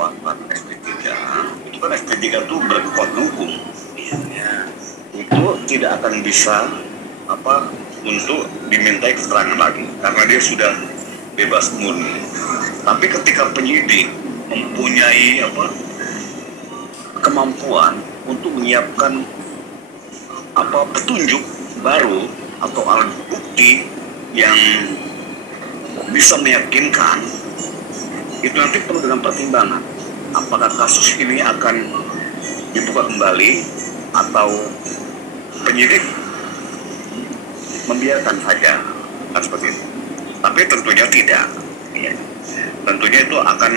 berkekuatan SP3, itu kan SP3 itu berkekuatan hukum. Itu tidak akan bisa untuk dimintai keterangan lagi karena dia sudah bebas murni. Tapi ketika penyidik mempunyai kemampuan untuk menyiapkan petunjuk baru atau alat bukti yang bisa meyakinkan, itu nanti perlu dengan pertimbangan apakah kasus ini akan dibuka kembali atau penyidik membiarkan saja, kan seperti itu. Tapi tentunya tidak, ya. Tentunya itu akan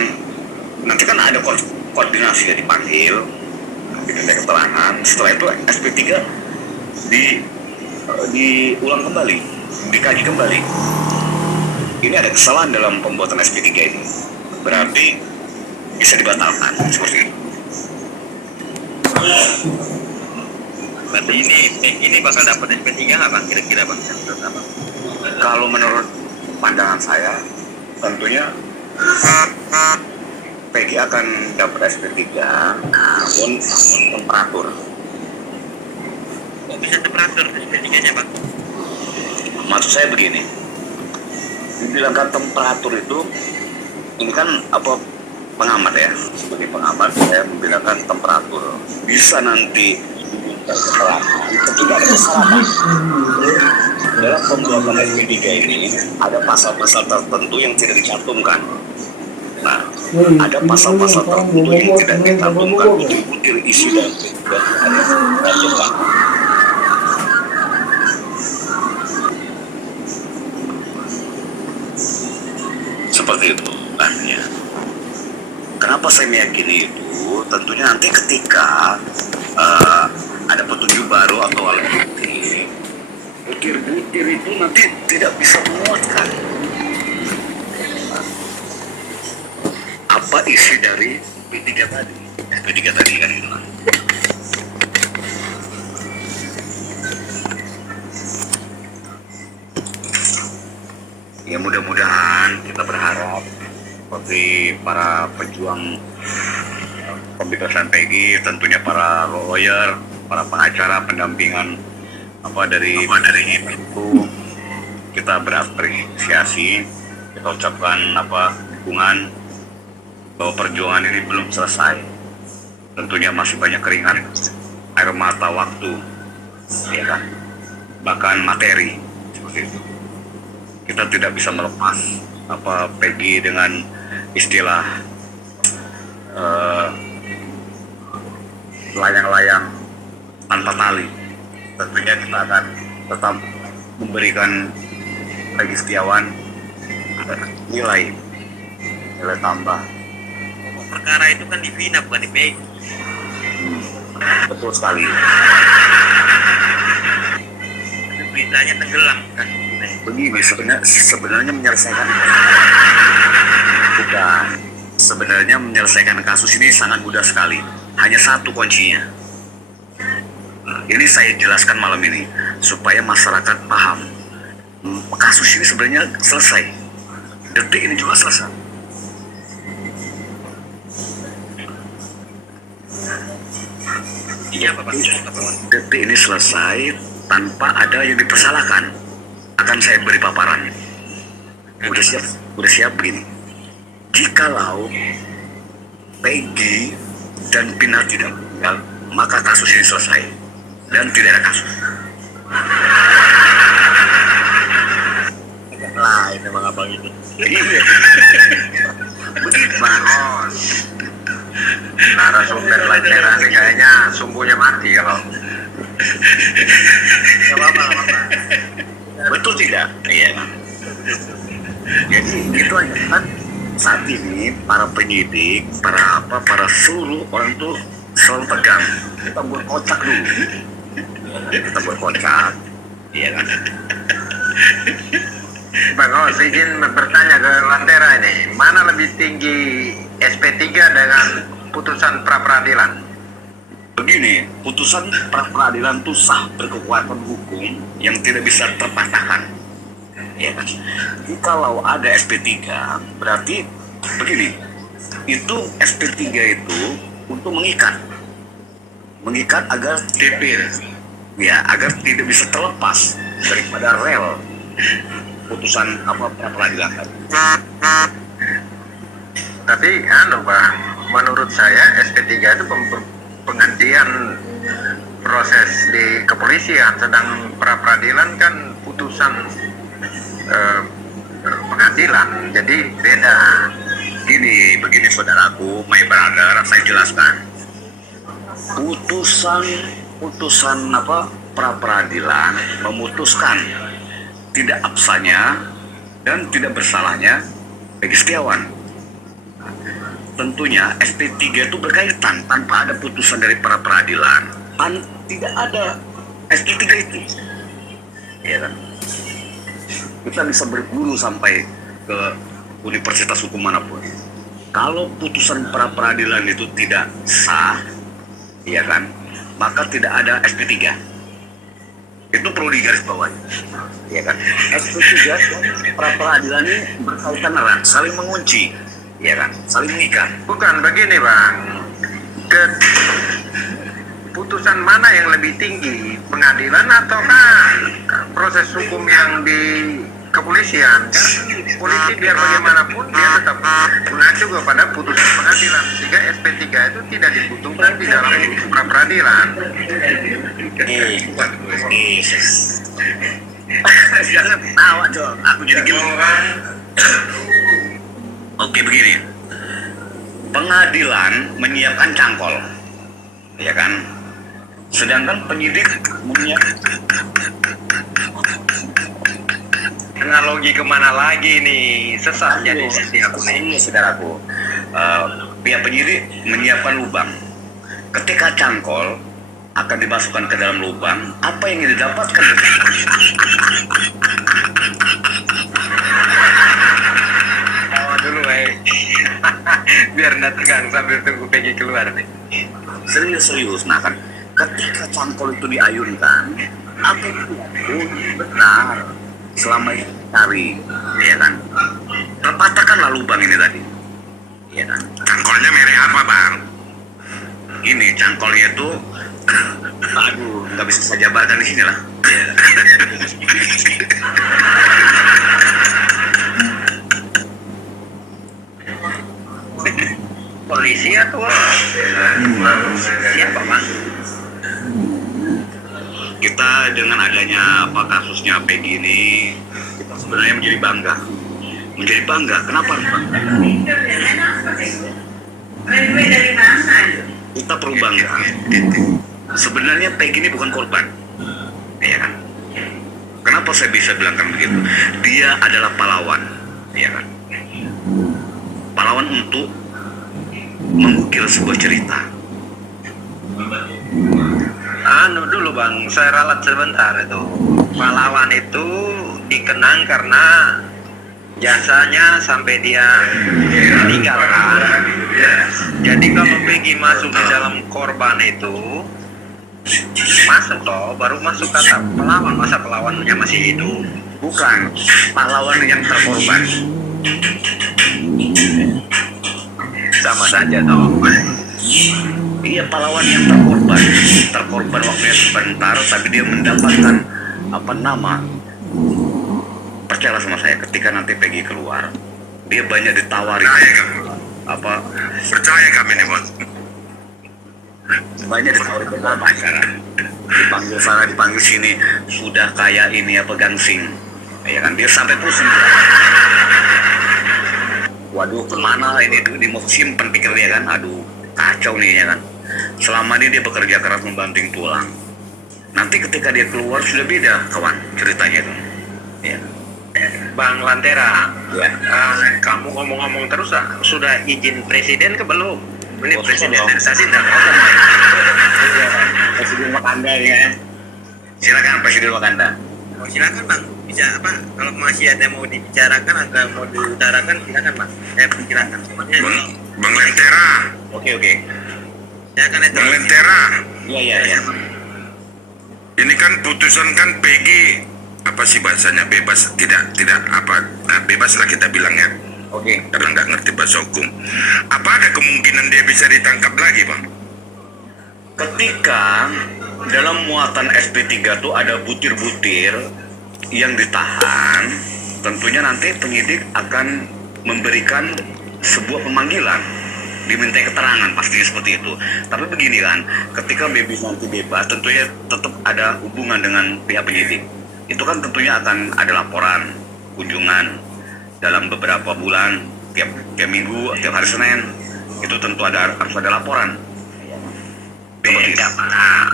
nanti kan ada koordinasi ya, dipanggil, diminta keterangan. Setelah itu SP3 diulang kembali, dikaji kembali. Ini ada kesalahan dalam pembuatan SP3 ini, berarti bisa dibatalkan seperti itu. Berarti ini bakal dapat SP3 nggak bang? Kira-kira bang? Kalau menurut pandangan saya, tentunya Peggy akan dapat SP3, namun temperatur. Kok bisa temperatur SP3-nya bang? Maksud saya begini, dibilangkan temperatur itu, ini kan pengamat ya, sebagai pengamat saya membilangkan temperatur. Bisa nanti keterangan, tentunya ada kesalahan. Dalam pembuatan SP3 ini ada pasal-pasal tertentu yang tidak dicantumkan. Nah, ada pasal-pasal tertentu yang tidak dicantumkan butir isi dan dicantumkan. Seperti itu artinya. Kenapa saya meyakini itu? Tentunya nanti ketika ada petunjuk baru atau alat bukti, butir-butir itu nanti tidak bisa memuatkan apa isi dari P3 tadi. P3 tadi kan itu. Ya mudah-mudahan kita berharap seperti para pejuang pembebasan Peggy, tentunya para lawyer, para pengacara, pendampingan dari itu, kita berapresiasi, kita ucapkan dukungan bahwa perjuangan ini belum selesai. Tentunya masih banyak keringat, air mata, waktu, ya kan, bahkan materi seperti itu. Kita tidak bisa melepas Peggy dengan istilah layang-layang tanpa tali. Tentunya kita akan tetap memberikan Peggy Setiawan nilai tambah. Perkara itu kan di Vina bukan di Peggy. Betul sekali. Tapi beritanya tenggelam kan. Begini, sebenarnya menyelesaikan bukan. Sebenarnya menyelesaikan kasus ini sangat mudah sekali. Hanya satu kuncinya. Ini saya jelaskan malam ini supaya masyarakat paham. Kasus ini sebenarnya selesai. Detik ini juga selesai. Iya Bapak. Detik ini selesai tanpa ada yang dipersalahkan. Akan saya beri paparan. Udah siap begini. Jikalau Peggy dan Pina tidak meninggal, maka kasus ini selesai dan tidak ada kasus. Lain memang abang itu. Begitu. Bangun. Narasumber lancaran ini kayaknya sumbunya mati kalau. Gak apa-apa. Betul tidak? Iya. Jadi itu aja kan. Saat ini para penyidik, para seluruh orang tuh selalu tegang. Kita buat kocak dulu. Kita buat kocak. Iya kan? Bang Os, izin bertanya ke Lantera ini, mana lebih tinggi SP3 dengan putusan pra-peradilan? Begini, putusan pra-peradilan itu sah, berkekuatan hukum yang tidak bisa terpatahkan. Ya kan? Kalau ada SP3, berarti begini, itu SP3 itu untuk mengikat agar ya agar tidak bisa terlepas daripada rel putusan peradilan tadi. Tapi Bang, menurut saya SP3 itu penghentian proses di kepolisian, sedang pra peradilan kan putusan pengadilan, jadi beda. Begini saudaraku, my brother, saya jelaskan. Putusan pra peradilan memutuskan tidak absahnya dan tidak bersalahnya Peggy Setiawan. Tentunya SP3 itu berkaitan tanpa ada putusan dari pra peradilan. Tidak ada SP3 itu. Ya kan? Kita bisa berguru sampai ke universitas hukum manapun. Kalau putusan pra peradilan itu tidak sah, ya kan, maka tidak ada SP3. Itu perlu digarisbawahi, ya kan. SP3 pra peradilan ini berkaitan erat, saling mengunci, ya kan, saling mengikat. Bukan begini Bang, putusan mana yang lebih tinggi, pengadilan ataukah proses hukum yang di kepolisian? Kan polisi biar bagaimanapun dia tetap mengacu kepada putusan pengadilan, sehingga SP3 itu tidak dibutuhkan di dalam pra peradilan. Jangan ketawa dong, aku jadi gila. Oke, begini, pengadilan menyiapkan cangkol, ya kan, sedangkan penyidik menyiapkan. Analogi kemana lagi nih, sesat jadi setiap ini saudaraku. Pihak penyidik menyiapkan lubang. Ketika cangkol akan dimasukkan ke dalam lubang, apa yang didapatkan? Tawa dulu biar nggak tegang sambil tunggu Peggy keluar nih. Serius. Nah kan, ketika cangkol itu diayunkan, apa itu? Benar. Selama ini cari, ya kan, terpatahkanlah lubang ini tadi, ya kan. Cangkolnya merek apa bang? Ini cangkolnya itu, aduh, nggak bisa saya jabarkan di sini lah. Ya. Polisi atau siapa bang? Kita dengan adanya kasusnya Peggy ini, kita sebenarnya menjadi bangga. Kenapa bangga? Kita perlu bangga. Sebenarnya Peggy ini bukan korban, ya kan? Kenapa saya bisa bilangkan begitu? Dia adalah pahlawan, ya kan? Pahlawan untuk mengukir sebuah cerita. Dulu bang, saya ralat sebentar itu. Pahlawan itu dikenang karena jasanya sampai dia meninggal kan. Jadi kalau Peggy masuk di dalam korban itu, masuk toh, baru masuk kata pahlawan. Masa pahlawannya masih hidup? Bukan, pahlawan yang terkorban. Sama saja toh. Iya, pahlawan yang terkorban waktunya sebentar, tapi dia mendapatkan percaya sama saya, ketika nanti Peggy keluar, dia banyak ditawari. Percaya kami nih bos. Banyak ditawari ke dalam acara, dipanggil sana dipanggil sini, sudah kayak ini gangsing, ya kan, dia sampai pusing. Waduh, kemana ini mau simpen pikir dia kan, aduh kacau nih, ya kan. Selama ini dia bekerja keras membanting tulang. Nanti ketika dia keluar sudah beda kawan ceritanya itu. Ya. Bang Lantera, Ya. kamu ngomong-ngomong terus sudah izin presiden ke belum? Ini Oh, presiden belum. tadi tidak Presiden Wakanda ya. Silakan Presiden Wakanda. Oh, silakan bang, bisa apa? Kalau masih ada mau dibicarakan atau mau diutarakan, silakan bang. Silakan. Bang Lentera. Oke. Silakan itu. Bang Lentera. Iya. Ini kan putusan kan Peggy apa sih bahasanya, bebas, tidak bebas lah kita bilang ya. Oke. karena nggak ngerti bahasa hukum. Apa ada kemungkinan dia bisa ditangkap lagi, Bang? Ketika dalam muatan SP3 itu ada butir-butir yang ditahan, tentunya nanti penyidik akan memberikan sebuah pemanggilan, diminta keterangan, pastinya seperti itu. Tapi begini kan, ketika Baby nanti bebas, tentunya tetap ada hubungan dengan pihak penyidik. Itu kan tentunya akan ada laporan, kunjungan dalam beberapa bulan, tiap minggu, tiap hari Senin. Itu tentu harus ada laporan. Beda, Bang.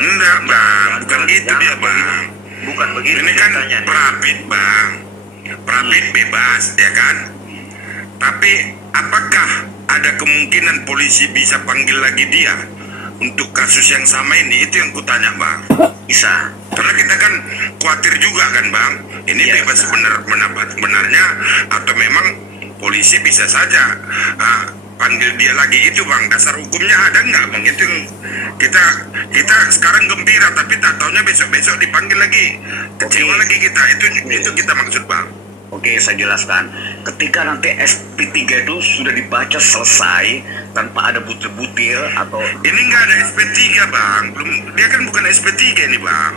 Enggak, Bang. Bukan gitu dia, Bang. Bukan begitu Ini kan ceritanya nih. Prapit, Bang. Prapit bebas, ya kan? Tapi apakah ada kemungkinan polisi bisa panggil lagi dia untuk kasus yang sama ini? Itu yang kutanya, Bang. Bisa. Karena kita kan khawatir juga kan, Bang. Ini Iya, bebas benarnya atau memang polisi bisa saja panggil dia lagi. Itu, Bang, dasar hukumnya ada nggak, Bang? Itu yang kita sekarang gembira, tapi tak taunya besok dipanggil lagi. Kecewa lagi kita. Itu kita maksud, Bang. Oke, saya jelaskan. Ketika nanti SP3 itu sudah dibaca selesai tanpa ada butir-butir atau Ini nggak ada SP3, Bang. Dia kan bukan SP3 nih, Bang.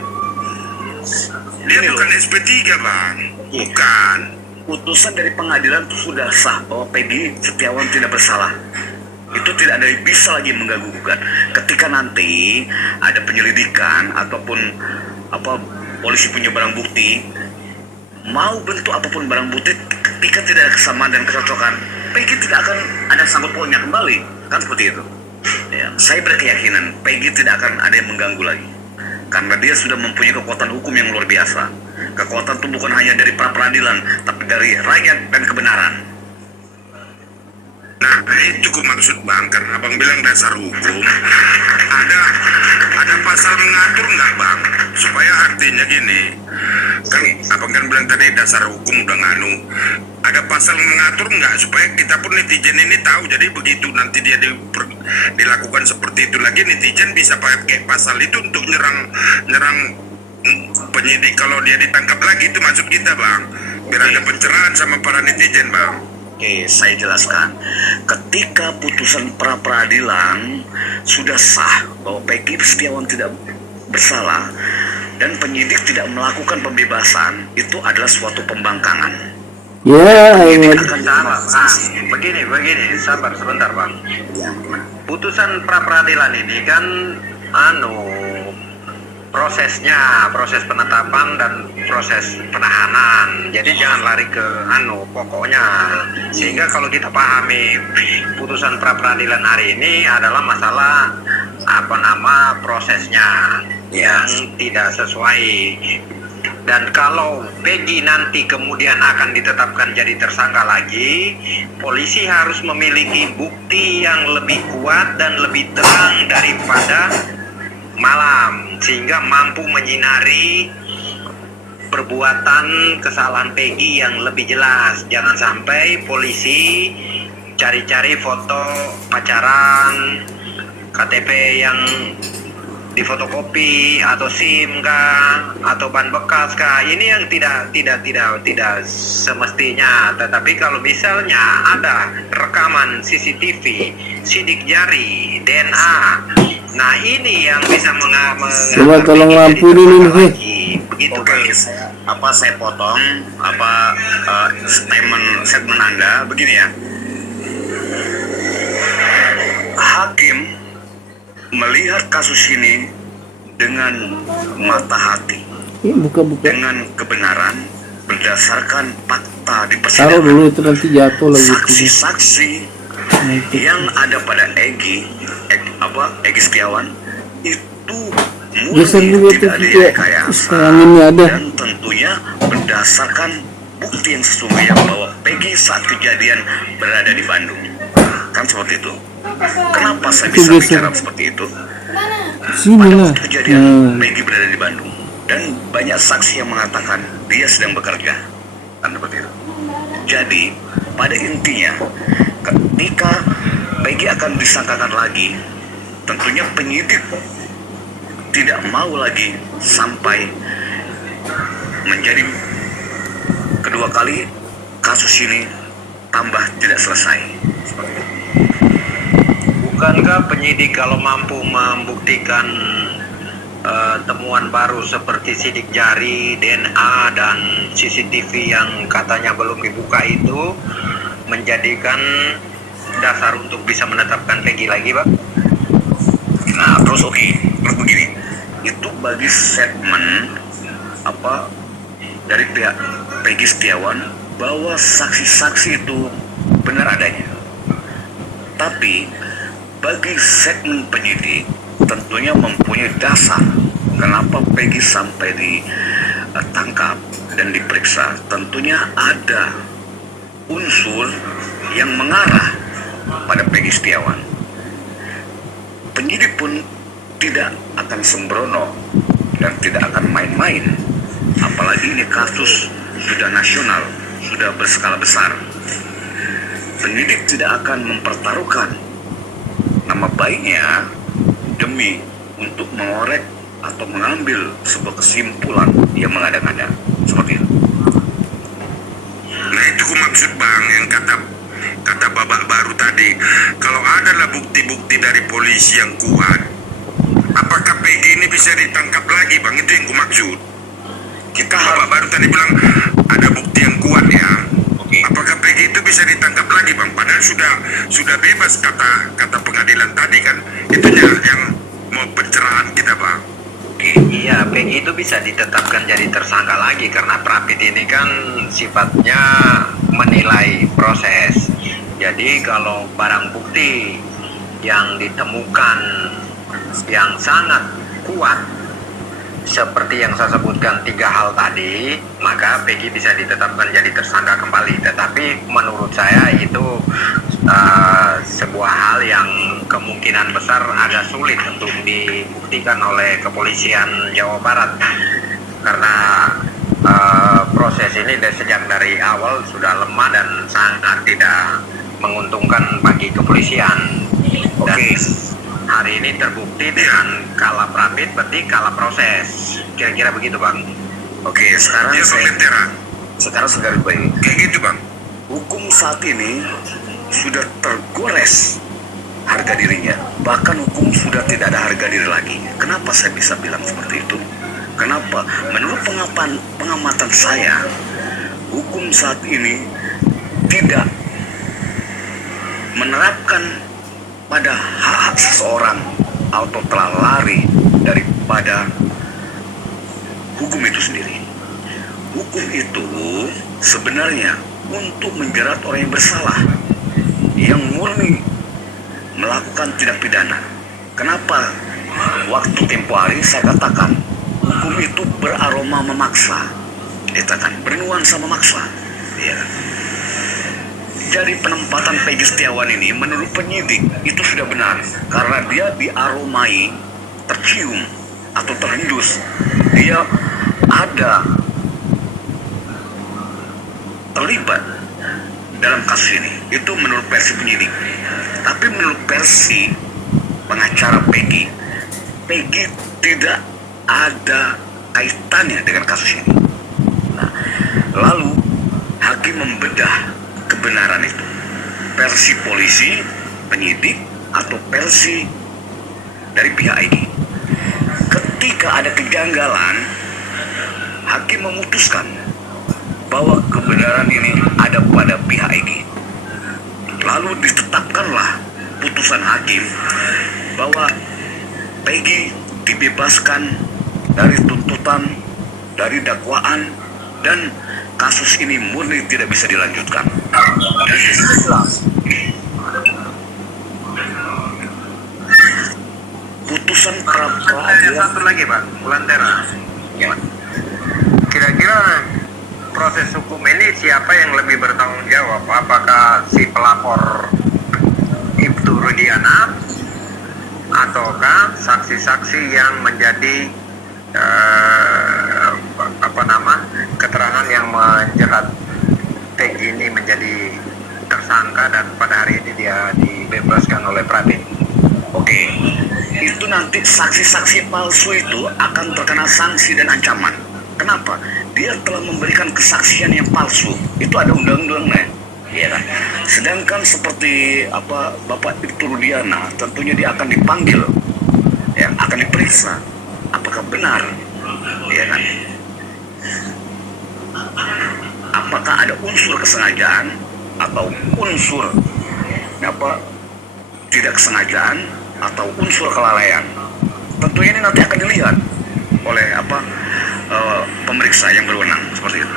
Dia Ini bukan loh. SP3, Bang. Iya. Bukan. putusan dari pengadilan itu sudah sah bahwa Peggy Setiawan tidak bersalah. Itu tidak ada yang bisa lagi mengganggu gugat. Ketika nanti ada penyelidikan ataupun polisi punya barang bukti, mau bentuk apapun barang bukti, ketika tidak ada kesamaan dan kecocokan, Peggy tidak akan ada sangkut pautnya kembali, kan seperti itu. Ya, saya berkeyakinan Peggy tidak akan ada yang mengganggu lagi, karena dia sudah mempunyai kekuatan hukum yang luar biasa. Kekuatan itu bukan hanya dari pra peradilan, tapi dari rakyat dan kebenaran. Nah, itu ku maksud, Bang, karena Abang bilang dasar hukum. Ada pasal mengatur nggak, Bang? Supaya artinya gini, kan Abang kan bilang tadi dasar hukum udah nganu. Ada pasal mengatur nggak supaya kita pun netizen ini tahu. Jadi begitu nanti dia dilakukan seperti itu lagi, netizen bisa pakai pasal itu untuk nyerang penyidik kalau dia ditangkap lagi. Itu maksud kita, Bang, biar ada pencerahan sama para netizen, Bang. Oke, saya jelaskan. Ketika putusan pra peradilan sudah sah bahwa Peggy Setiawan tidak bersalah dan penyidik tidak melakukan pembebasan, itu adalah suatu pembangkangan. Ya, Penyidik ini akan Salah, Bang. Begini, sabar sebentar, Bang. Putusan pra peradilan ini kan proses penetapan dan proses penahanan. Jadi jangan lari ke pokoknya. Sehingga kalau kita pahami putusan pra peradilan hari ini adalah masalah prosesnya yang tidak sesuai. Dan kalau Peggy nanti kemudian akan ditetapkan jadi tersangka lagi, polisi harus memiliki bukti yang lebih kuat dan lebih terang daripada malam, sehingga mampu menyinari perbuatan kesalahan Peggy yang lebih jelas. Jangan sampai polisi cari-cari foto pacaran, KTP yang difotokopi atau SIM kah atau ban bekas kah, ini yang tidak semestinya. Tetapi kalau misalnya ada rekaman CCTV, sidik jari, DNA, nah ini yang bisa coba tolong lampu dulu nih. Begitu, Oke, Bang. saya potong statement Anda begini ya. Hakim melihat kasus ini dengan mata hati, buka-buka. dengan kebenaran, berdasarkan fakta di Taruh persidangan. dulu, itu nanti jatuh lagi. Saksi-saksi yang ada pada Egy Setiawan itu Geser dulu murni tuh, tidak kayak direkayasa anginnya ada. dan tentunya berdasarkan bukti yang sesungguhnya bahwa Peggy saat kejadian berada di Bandung. Kan seperti itu. Kenapa saya bisa Geser. bicara seperti itu? Sini Pada lah. waktu kejadian Peggy berada di Bandung dan banyak saksi yang mengatakan dia sedang bekerja. Kan seperti itu. Jadi pada intinya ketika Peggy akan disangkakan lagi, tentunya penyidik tidak mau lagi sampai menjadi kedua kali kasus ini tambah tidak selesai. Bukankah penyidik kalau mampu membuktikan temuan baru seperti sidik jari, DNA, dan CCTV yang katanya belum dibuka itu menjadikan dasar untuk bisa menetapkan Peggy lagi, Pak? Nah, terus begini, itu bagi statement dari pihak Peggy Setiawan bahwa saksi-saksi itu benar adanya. Tapi bagi segmen penyidik tentunya mempunyai dasar kenapa Peggy sampai ditangkap dan diperiksa. Tentunya ada unsur yang mengarah pada Peggy Setiawan. Penyidik pun tidak akan sembrono dan tidak akan main-main. Apalagi ini kasus sudah nasional, sudah berskala besar. Penyidik tidak akan mempertaruhkan nama baiknya demi untuk mengorek atau mengambil sebuah kesimpulan yang mengada-ngada seperti itu. Nah itu ku maksud bang, yang kata babak baru tadi, kalau adalah bukti-bukti dari polisi yang kuat, apakah Peggy ini bisa ditangkap lagi bang? Itu yang ku maksud. Kita babak baru tadi bilang ada bukti yang kuat ya. Apakah Peggy itu bisa ditangkap lagi bang? Padahal sudah bebas kata pengadilan tadi kan. Itunya yang mau pencerahan kita bang. Iya, Peggy itu bisa ditetapkan jadi tersangka lagi karena Prapit ini kan sifatnya menilai proses. Jadi kalau barang bukti yang ditemukan yang sangat kuat seperti yang saya sebutkan 3 hal tadi, maka Peggy bisa ditetapkan jadi tersangka kembali. Tetapi menurut saya itu sebuah hal yang kemungkinan besar agak sulit untuk dibuktikan oleh kepolisian Jawa Barat karena proses ini sejak dari awal sudah lemah dan sangat tidak menguntungkan bagi kepolisian. Dan hari ini terbukti dengan kalah Prapit, berarti kalah proses. Kira-kira begitu bang. Sekarang Dia sekarang segaris baik. kayak gitu bang. Hukum saat ini sudah tergores harga dirinya. Bahkan hukum sudah tidak ada harga diri lagi. Kenapa saya bisa bilang seperti itu? Kenapa? Menurut pengamatan saya, hukum saat ini tidak menerapkan pada hak seseorang atau telah lari daripada hukum itu sendiri. Hukum itu sebenarnya untuk menjerat orang yang bersalah, yang murni melakukan tindak pidana. Kenapa waktu tempo hari saya katakan hukum itu beraroma memaksa, katakan bernuansa memaksa, ya. Jadi penempatan Peggy Setiawan ini menurut penyidik itu sudah benar karena dia diaromai, tercium atau terhembus dia ada terlibat dalam kasus ini. Itu menurut versi penyidik. Tapi menurut versi pengacara Peggy tidak ada kaitannya dengan kasus ini. Nah, lalu hakim membedah kebenaran itu, versi polisi, penyidik, atau versi dari pihak ID. Ketika ada kejanggalan, hakim memutuskan bahwa kebenaran ini ada pada pihak ID. Lalu ditetapkanlah putusan hakim bahwa Peggy dibebaskan dari tuntutan, dari dakwaan, dan kasus ini murni tidak bisa dilanjutkan. Putusan pra-peradilan. Satu lagi Pak, Ulantera. Kira-kira proses hukum ini siapa yang lebih bertanggung jawab? Apakah si pelapor Ibtu Rudiana ataukah saksi-saksi yang menjadi keterangan yang menjerat Peggy ini menjadi tersangka dan pada hari ini dia dibebaskan oleh Prapit? Itu nanti saksi-saksi palsu itu akan terkena sanksi dan ancaman. Kenapa? Dia telah memberikan kesaksian yang palsu. Itu ada undang-undangnya. ya kan. Sedangkan seperti apa Bapak Ibtu Rudiana, tentunya dia akan dipanggil, ya, akan diperiksa apakah benar, ya kan. Apakah ada unsur kesengajaan atau unsur apa tidak kesengajaan atau unsur kelalaian. Tentunya ini nanti akan dilihat oleh apa pemeriksa yang berwenang seperti itu.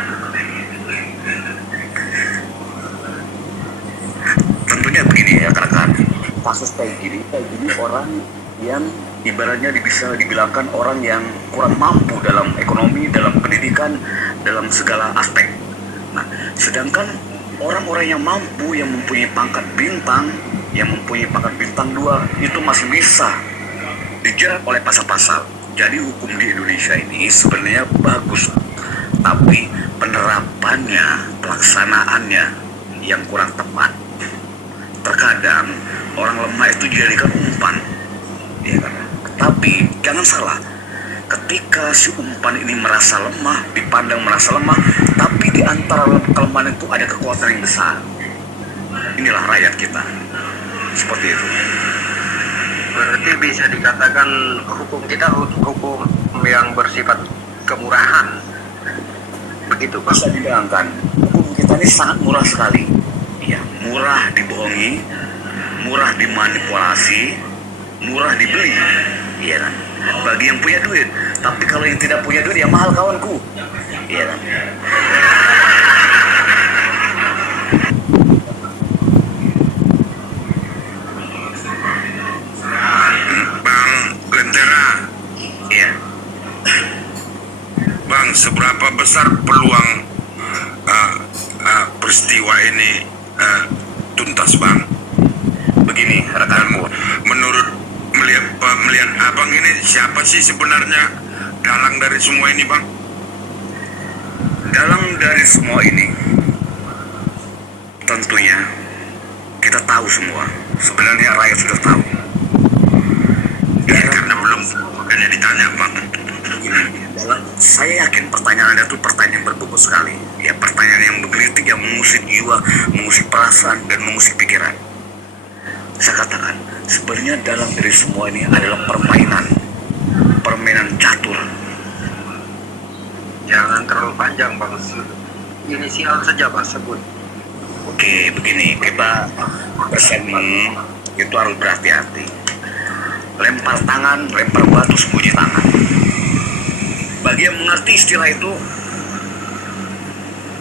Tentunya begini ya rekan-rekan, kasus kayak gini orang yang ibaratnya bisa dibilangkan orang yang kurang mampu dalam ekonomi, dalam pendidikan, dalam segala aspek. Nah, sedangkan orang-orang yang mampu, yang mempunyai pangkat bintang, yang mempunyai pangkat bintang 2 itu masih bisa dijerat oleh pasal-pasal. Jadi hukum di Indonesia ini sebenarnya bagus, tapi penerapannya, pelaksanaannya yang kurang tepat. Terkadang orang lemah itu dijadikan umpan, ya kan? Tapi jangan salah, ketika si umpan ini merasa lemah, dipandang merasa lemah, tapi di antara kelemahan itu ada kekuatan yang besar. Inilah rakyat kita, seperti itu. Berarti bisa dikatakan hukum kita hukum yang bersifat kemurahan, begitu Pak? Bisa dibilangkan hukum kita ini sangat murah sekali, ya, murah dibohongi, murah dimanipulasi, murah dibeli, ya kan? Bagi yang punya duit, tapi kalau yang tidak punya duit ya mahal kawanku, ya kan? Bang Lentera, Ya, Bang, seberapa besar peluang peristiwa ini tuntas, Bang? begini rekanku, Menurut melihat abang ini, siapa sih sebenarnya dalang dari semua ini, Bang? dalam dari semua ini tentunya kita tahu semua, sebenarnya rakyat sudah tahu. Ya, karena belum, makanya ditanya, Bang. Saya yakin pertanyaan Anda itu pertanyaan yang berbobot sekali. Ya, pertanyaan yang menggelitik, yang mengusik jiwa, mengusik perasaan, dan mengusik pikiran. Saya katakan, sebenarnya dalam dari semua ini adalah permainan catur. Jangan terlalu panjang Bang, inisial saja Pak sebut. Oke, begini, kita berseni itu harus berhati-hati. Lempar tangan, lempar batu, sembunyi tangan. Bagi yang mengerti istilah itu,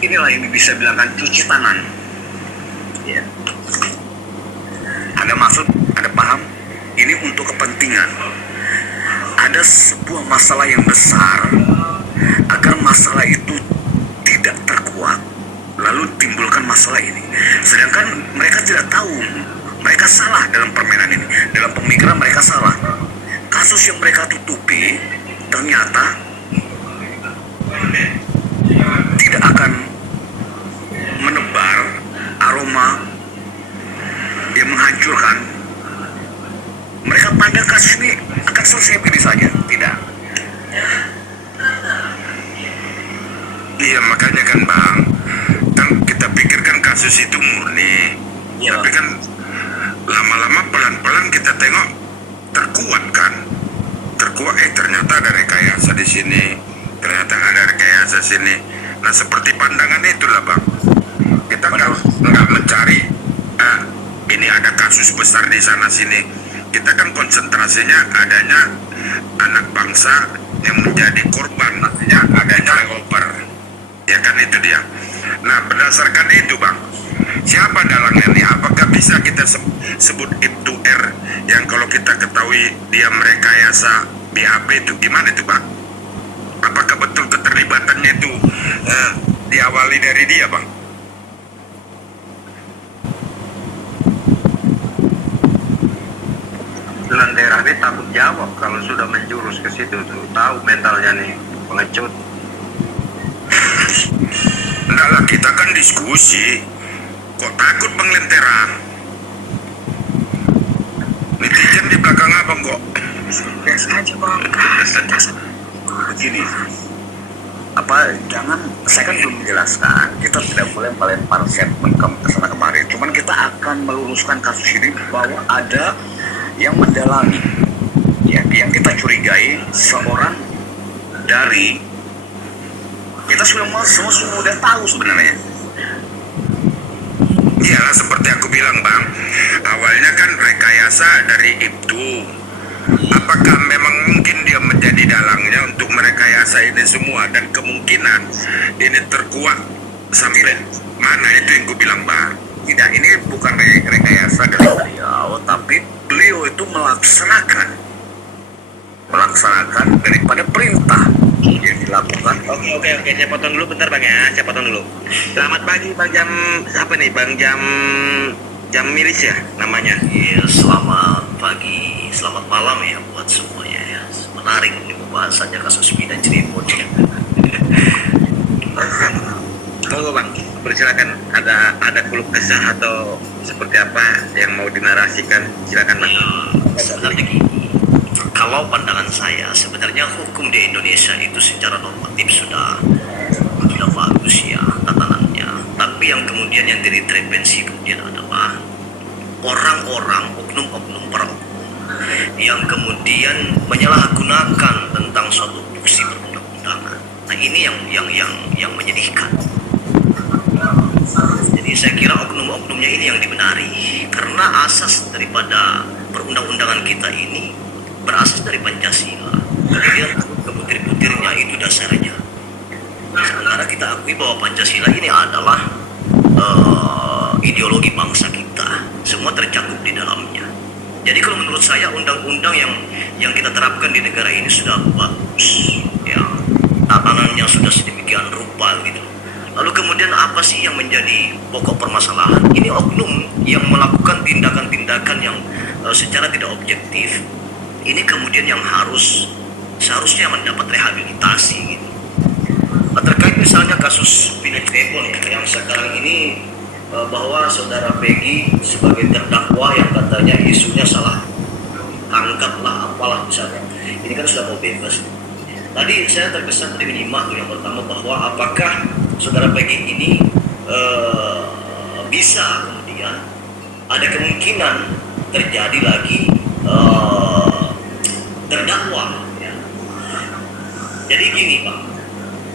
inilah yang bisa bilangkan cuci tangan. Ya. Ada maksud, ada paham? Ini untuk kepentingan. Ada sebuah masalah yang besar, agar masalah itu tidak terkuat, lalu timbulkan masalah ini. Sedangkan mereka tidak tahu, mereka salah dalam permainan ini, dalam pemikiran mereka salah. Kasus yang mereka tutupi ternyata tidak akan menebar aroma yang menghancurkan. Mereka pandang kasus ini akan selesai begini saja, tidak. Iya, makanya kan, Bang, kan kita pikirkan kasus itu murni. Ya. Tapi kan lama-lama pelan-pelan kita tengok terkuat kan. Terkuat, ternyata ada rekayasa di sini, ternyata ada rekayasa sini. Nah, seperti pandangan itulah, Bang. Kita nggak mencari ini ada kasus besar di sana sini. Kita kan konsentrasinya adanya anak bangsa yang menjadi korban, artinya adanya flyover. Ya kan, itu dia. Nah, berdasarkan itu, Bang, siapa dalangnya nih? Apakah bisa kita sebut itu R yang kalau kita ketahui dia merekayasa BAP itu gimana itu, Bang? Apakah betul keterlibatannya itu diawali dari dia, Bang? Lentera ini takut jawab kalau sudah menjurus ke situ tuh, tahu mentalnya nih pengecut. Enggak lah, kita kan diskusi. Kok takut, Bang Lentera? Netizen di belakang abang kok. Biasa aja bang. Begini, jangan, saya kan belum menjelaskan, kita tidak boleh melempar statement ke sana kemari. Cuman kita akan meluruskan kasus ini bahwa ada yang mendalami, ya, yang kita curigai seorang dari, kita semua sudah tahu sebenarnya. Iyalah seperti aku bilang bang, awalnya kan rekayasa dari Ibtu. Apakah memang mungkin dia menjadi dalangnya untuk merekayasa ini semua, dan kemungkinan ini terkuak sampai mana, itu yang ku bilang bang. Tidak, ini bukan rekayasa dari beliau, tapi beliau itu melaksanakan daripada perintah yang dilakukan. Oke, saya potong dulu bentar bang ya, saya potong dulu. Selamat pagi bang, jam apa nih bang, jam miris ya namanya. Iya, selamat pagi, selamat malam ya buat semuanya ya. Menarik nih pembahasannya kasus pindah Cirebon ya. Monggo bang, persilakan, ada keluh kesah atau seperti apa yang mau dinarasikan, silakan bang. Ya, sebenarnya gini, kalau pandangan saya sebenarnya hukum di Indonesia itu secara normatif sudah bagus ya tatanannya. Tapi yang kemudian yang diintervensi kemudian adalah orang-orang, oknum-oknum, para oknum yang kemudian menyalahgunakan tentang suatu fungsi perundang-undangan. Nah ini yang menyedihkan. Jadi saya kira oknum-oknumnya ini yang dibenari, karena asas daripada perundang-undangan kita ini berasas dari Pancasila. Kemudian kebutir-butirnya itu dasarnya. Sementara kita akui bahwa Pancasila ini adalah ideologi bangsa kita, semua tercakup di dalamnya. Jadi kalau menurut saya undang-undang yang kita terapkan di negara ini sudah bagus, ya, tatanannya sudah sedemikian rupa gitu. Lalu kemudian apa sih yang menjadi pokok permasalahan? Ini oknum yang melakukan tindakan-tindakan yang secara tidak objektif. Ini kemudian yang seharusnya mendapat rehabilitasi gitu. Terkait misalnya kasus Pindah Cirebon ya, yang sekarang ini bahwa saudara Peggy sebagai terdakwa yang katanya isunya salah tangkap lah apalah misalnya, ini kan sudah mau bebas. Tadi saya terkesan tadi menyimak yang pertama bahwa apakah saudara Peggy ini bisa kemudian ada kemungkinan terjadi lagi terdakwa ya. Jadi gini Pak,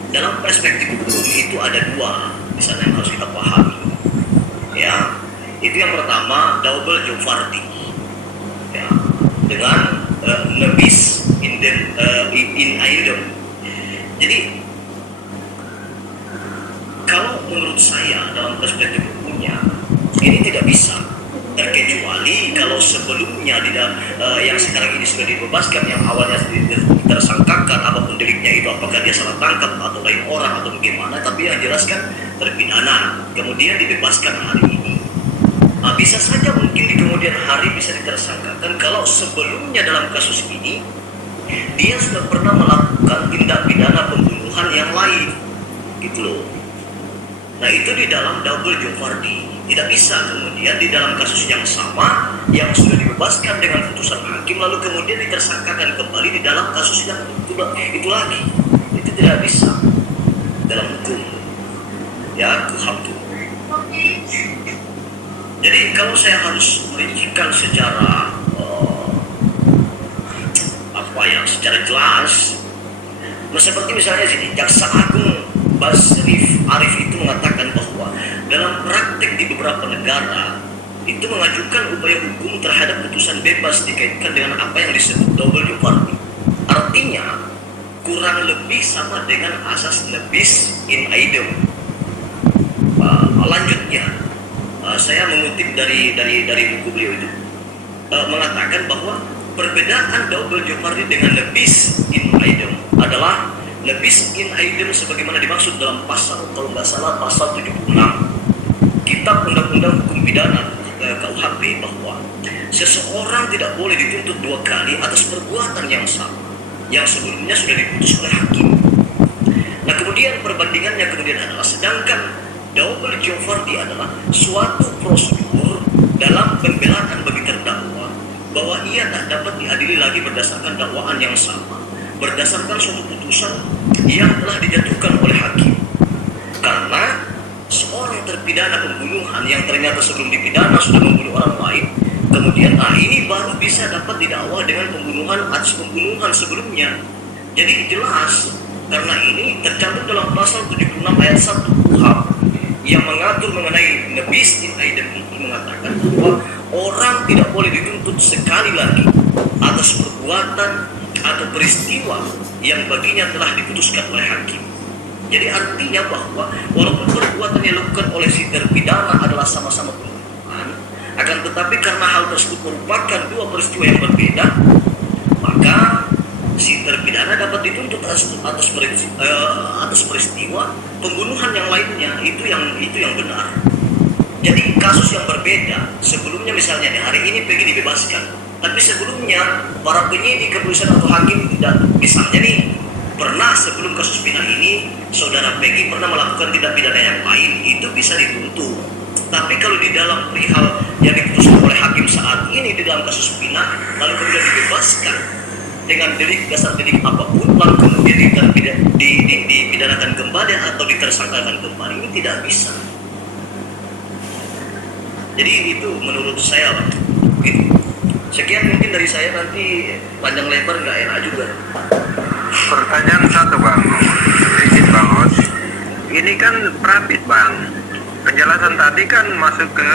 dalam perspektif hukum itu ada dua di sana yang harus kita pahami ya. Itu yang pertama double jeopardy ya, dengan nebis in idem. Jadi kalau menurut saya dalam perspektif hukumnya ini tidak bisa, terkecuali kalau sebelumnya yang sekarang ini sudah dibebaskan, yang awalnya tersangkakan apapun deliknya itu, apakah dia salah tangkap atau lain orang atau bagaimana, tapi yang jelas kan terpidana kemudian dibebaskan hari ini. Nah, bisa saja mungkin di kemudian hari bisa ditersangkakan kalau sebelumnya dalam kasus ini dia sudah pernah melakukan tindak pidana pembunuhan yang lain gitu loh. Nah itu di dalam double jeopardy. Tidak bisa kemudian di dalam kasus yang sama yang sudah dibebaskan dengan putusan hakim lalu kemudian ditersangkakan kembali di dalam kasus yang itu lagi. Itu tidak bisa dalam hukum ya, KUHP. Jadi kalau saya harus merincikan secara secara jelas, seperti misalnya sini Jaksa Agung Basrif Arif itu mengatakan bahwa dalam praktek di beberapa negara itu mengajukan upaya hukum terhadap putusan bebas dikaitkan dengan apa yang disebut double jeopardy. Artinya kurang lebih sama dengan asas nebis in idem. Lanjutnya saya mengutip dari buku beliau itu mengatakan bahwa perbedaan double jeopardy dengan nebis in idem adalah lebis in idem sebagaimana dimaksud dalam pasal, kalau nggak salah pasal 76 Kitab Undang-Undang Hukum Pidana KUHP, bahwa seseorang tidak boleh dituntut dua kali atas perbuatan yang sama yang sebelumnya sudah diputus oleh hakim. Nah kemudian perbandingannya kemudian adalah, sedangkan double jeopardy adalah suatu prosedur dalam pembelaan bagi terdakwa bahwa ia tak dapat diadili lagi berdasarkan dakwaan yang sama, berdasarkan suatu putusan yang telah dijatuhkan oleh hakim. Karena seorang terpidana pembunuhan yang ternyata sebelum dipidana sudah membunuh orang lain, kemudian ini baru bisa dapat didakwa dengan pembunuhan atas pembunuhan sebelumnya. Jadi jelas, karena ini tercantum dalam pasal 76 ayat 1 KUHP yang mengatur mengenai nebis in idem itu mengatakan bahwa orang tidak boleh dituntut sekali lagi atas perbuatan atau peristiwa yang baginya telah diputuskan oleh hakim. Jadi artinya bahwa walaupun perbuatan yang dilakukan oleh si terpidana adalah sama-sama pembunuhan, akan tetapi karena hal tersebut merupakan dua peristiwa yang berbeda, maka si terpidana dapat dituntut atas peristiwa pembunuhan yang lainnya. Itu yang benar. Jadi kasus yang berbeda, sebelumnya misalnya hari ini Peggy dibebaskan, tapi sebelumnya para penyidik kepolisian atau hakim tidak, misalnya nih pernah sebelum kasus pindah ini saudara Peggy pernah melakukan tindak pidana yang lain, itu bisa dituntut. Tapi kalau di dalam perihal yang diputuskan oleh hakim saat ini di dalam kasus pindah, lalu kemudian dibebaskan dengan dasar delik apapun, lalu kemudian dipidanakan kembali atau ditersangkakan kembali, ini tidak bisa. Jadi itu menurut saya Pak. Begitu. Sekian mungkin dari saya, nanti panjang lebar nggak enak juga. Pertanyaan satu Bang, sedikit Bang Os. Ini kan prapit Bang. Penjelasan tadi kan masuk ke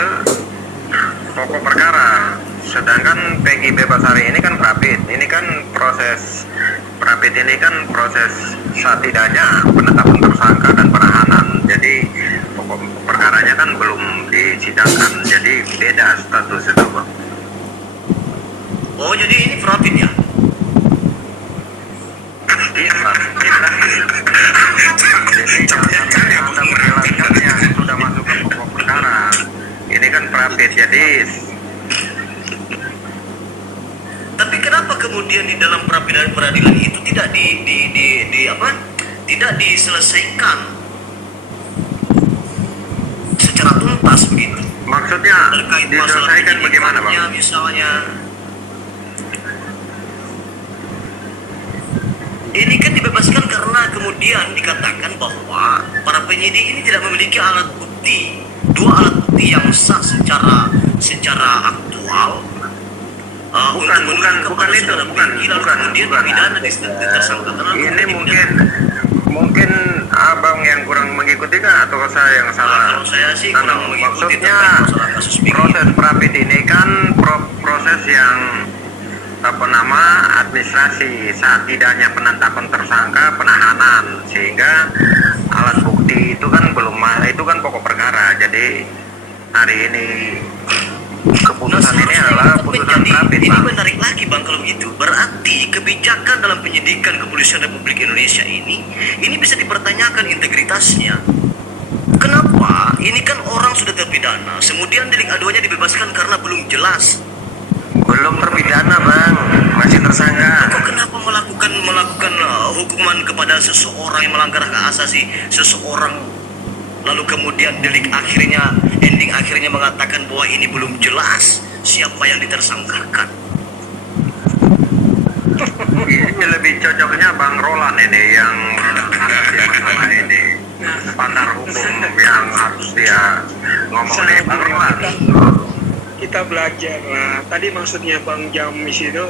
pokok perkara. Sedangkan Peggy bebas hari ini kan prapit. Ini kan proses prapit ini kan proses setidaknya penetapan tersangka dan penahanan. Jadi pokok perkaranya kan belum disidangkan. Jadi beda status itu Bang. Oh jadi ini prapit ya? Iya Bang, ini prapit. Jadi jangan sampai Anda menjelaskan yang sudah masuk ke pokok perkara. Ini kan prapit, jadi Tapi kenapa kemudian di dalam peradilan itu tidak tidak diselesaikan secara tuntas begitu? maksudnya Terkait masalah diselesaikan bagaimana Bang? penyidikannya misalnya. Ini kan dibebaskan karena kemudian dikatakan bahwa para penyidik ini tidak memiliki dua alat bukti yang sah secara aktual. Bukan itu, bukan. Ini mungkin abang yang kurang mengikuti kan, atau saya yang salah? Kalau saya sih kurang mengikuti Maksudnya terkait masalah kasus begini. proses prapit ini kan proses yang administrasi, saat tidaknya penetapan tersangka, penahanan, sehingga alat bukti itu kan itu kan pokok perkara. Jadi hari ini keputusan ini adalah putusan prapit ini Bang. menarik lagi Bang kalau gitu. Berarti kebijakan dalam penyidikan Kepolisian Republik Indonesia ini bisa dipertanyakan integritasnya. Kenapa? Ini kan orang sudah terpidana, kemudian delik aduannya dibebaskan karena belum jelas. Belum terpidana Bang, masih tersangka. Atau kenapa melakukan hukuman kepada seseorang yang melanggar hak asasi seseorang, lalu kemudian ending akhirnya mengatakan bahwa ini belum jelas siapa yang ditersangkakan. Ini lebih cocoknya Bang Roland ini yang menghadapi masalah ini. Pakar hukum yang harus dia ngomong nih Bang Roland. Kita belajar. Nah, tadi maksudnya Bang Jamis itu